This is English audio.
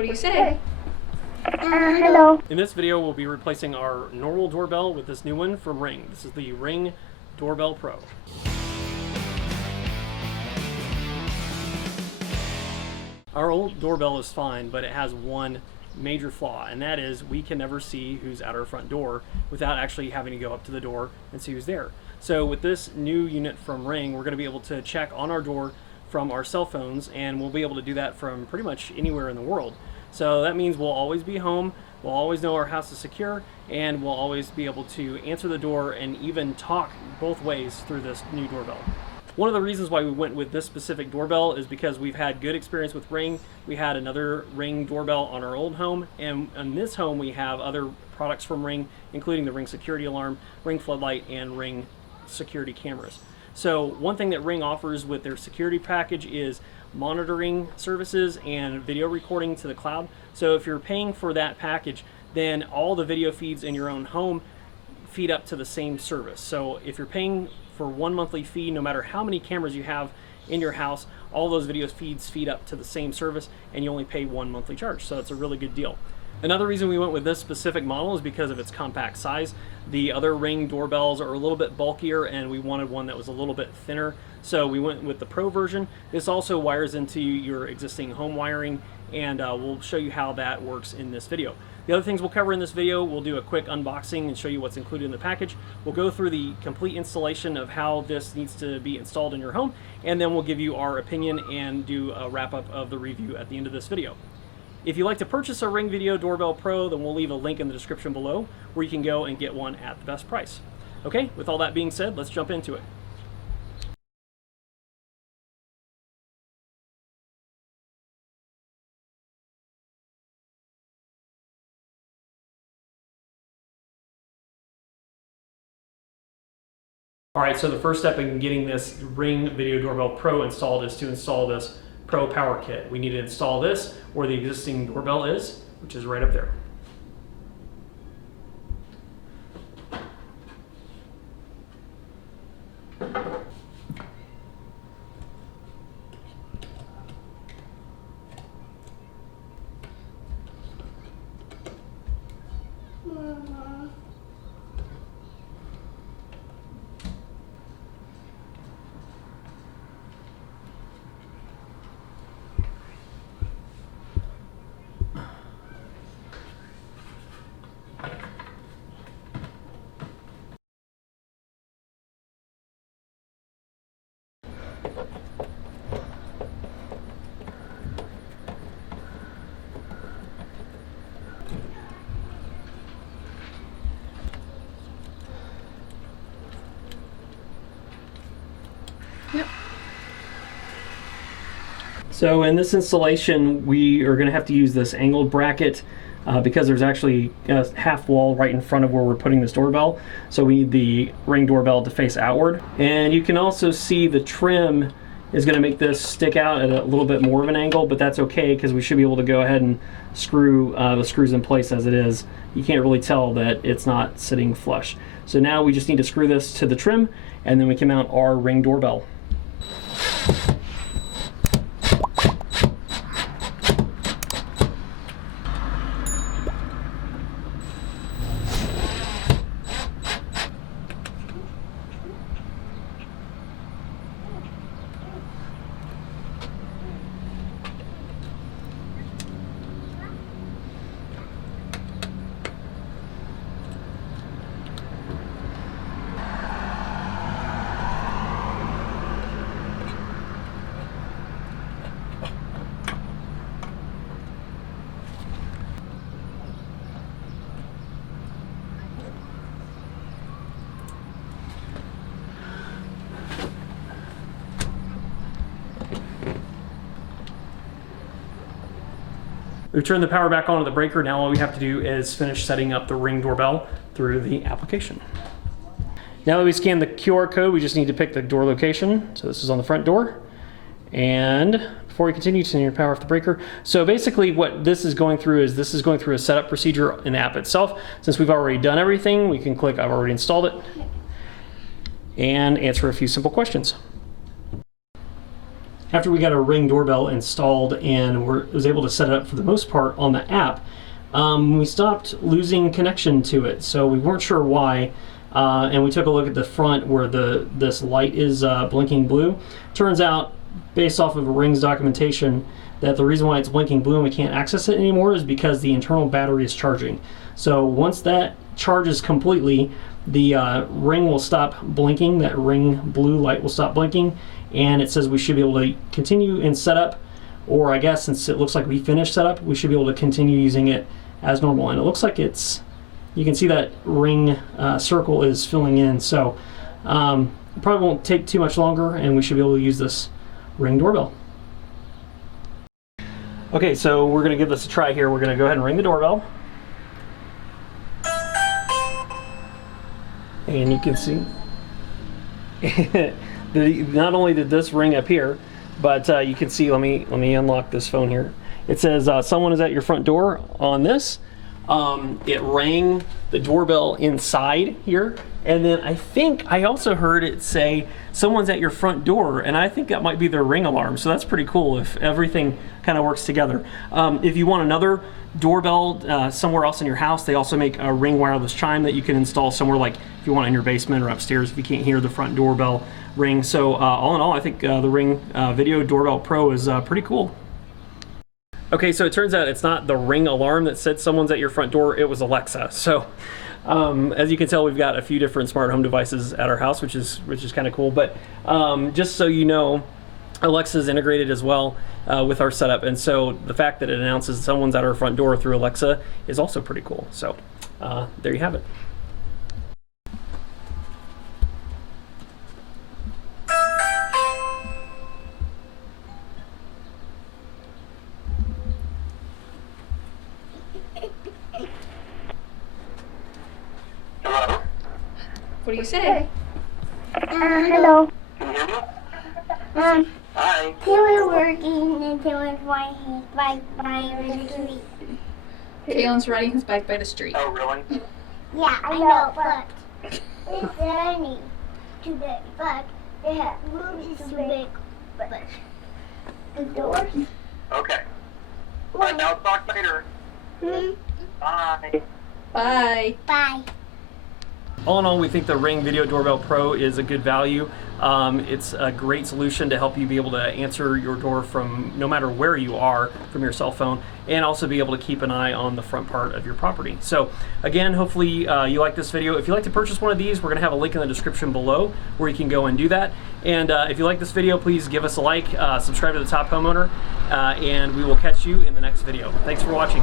What do you say? Hello. In this video, we'll be replacing our normal doorbell with this new one from Ring. This is the Ring Doorbell Pro. Our old doorbell is fine, but it has one major flaw, and that is we can never see who's at our front door without actually having to go up to the door and see who's there. So with this new unit from Ring, we're going to be able to check on our door from our cell phones, and we'll be able to do that from pretty much anywhere in the world. So that means we'll always be home, we'll always know our house is secure, and we'll always be able to answer the door and even talk both ways through this new doorbell. One of the reasons why we went with this specific doorbell is because we've had good experience with Ring. We had another Ring doorbell on our old home, and in this home we have other products from Ring, including the Ring security alarm, Ring floodlight, and Ring security cameras. So one thing that Ring offers with their security package is monitoring services and video recording to the cloud. So if you're paying for that package, then all the video feeds in your own home feed up to the same service. So if you're paying for one monthly fee, no matter how many cameras you have in your house, all those video feeds feed up to the same service, and you only pay one monthly charge. So it's a really good deal. Another reason we went with this specific model is because of its compact size. The other Ring doorbells are a little bit bulkier, and we wanted one that was a little bit thinner. So we went with the Pro version. This also wires into your existing home wiring, and we'll show you how that works in this video. The other things we'll cover in this video, we'll do a quick unboxing and show you what's included in the package. We'll go through the complete installation of how this needs to be installed in your home, and then we'll give you our opinion and do a wrap-up of the review at the end of this video. If you'd like to purchase a Ring Video Doorbell Pro, then we'll leave a link in the description below where you can go and get one at the best price. Okay, with all that being said, let's jump into it. All right, so the first step in getting this Ring Video Doorbell Pro installed is to install this Pro Power Kit. We need to install this where the existing doorbell is, which is right up there. Yep. So in this installation, we are going to have to use this angled bracket because there's actually a half wall right in front of where we're putting this doorbell. So we need the Ring doorbell to face outward. And you can also see the trim is going to make this stick out at a little bit more of an angle, but that's okay because we should be able to go ahead and screw the screws in place as it is. You can't really tell that it's not sitting flush. So now we just need to screw this to the trim, and then we can mount our Ring doorbell. We've turned the power back on to the breaker. Now all we have to do is finish setting up the Ring doorbell through the application. Now that we scan the QR code, we just need to pick the door location. So this is on the front door. And before we continue, turn your power off the breaker. So basically what this is going through is this is going through a setup procedure in the app itself. Since we've already done everything, we can click I've already installed it and answer a few simple questions. after we got our Ring doorbell installed and was able to set it up for the most part on the app, we stopped losing connection to it. So we weren't sure why. And we took a look at the front where this light is blinking blue. Turns out, based off of Ring's documentation, that the reason why it's blinking blue and we can't access it anymore is because the internal battery is charging. So once that charges completely, the Ring will stop blinking. That Ring blue light will stop blinking, and it says we should be able to continue in setup, or I guess since it looks like we finished setup, we should be able to continue using it as normal. And it looks like you can see that Ring circle is filling in, so it probably won't take too much longer and we should be able to use this Ring doorbell. Okay, so we're going to give this a try here. We're going to go ahead and ring the doorbell. And you can see not only did this ring up here, but you can see, let me unlock this phone here. It says someone is at your front door on this. It rang the doorbell inside here, and then I think I also heard it say someone's at your front door, and I think that might be their Ring alarm. So that's pretty cool if everything kind of works together. If you want another doorbell somewhere else in your house, they also make a Ring wireless chime that you can install somewhere, like if you want in your basement or upstairs if you can't hear the front doorbell ring. So all in all, I think the Ring Video Doorbell Pro is pretty cool. Okay, so it turns out it's not the Ring alarm that said someone's at your front door, it was Alexa. So as you can tell, we've got a few different smart home devices at our house, which is kind of cool. But just so you know, Alexa is integrated as well with our setup, and so the fact that it announces someone's at our front door through Alexa is also pretty cool. So there you have it. What do you say? Hello. Can you hear me? Hi. Taylor working and Taylor's riding his bike by the street. Kalen's riding his bike by the street. Oh, really? Yeah, I know, but it's tiny, too big. But they have rooms too big. But the doors. Okay. All right, now talk later. Bye. Bye. Bye. All in all, we think the Ring Video Doorbell Pro is a good value. It's a great solution to help you be able to answer your door from no matter where you are from your cell phone, and also be able to keep an eye on the front part of your property. So again, hopefully you like this video. If you'd like to purchase one of these, we're going to have a link in the description below where you can go and do that. And if you like this video, please give us a like, subscribe to the Top Homeowner, and we will catch you in the next video. Thanks for watching.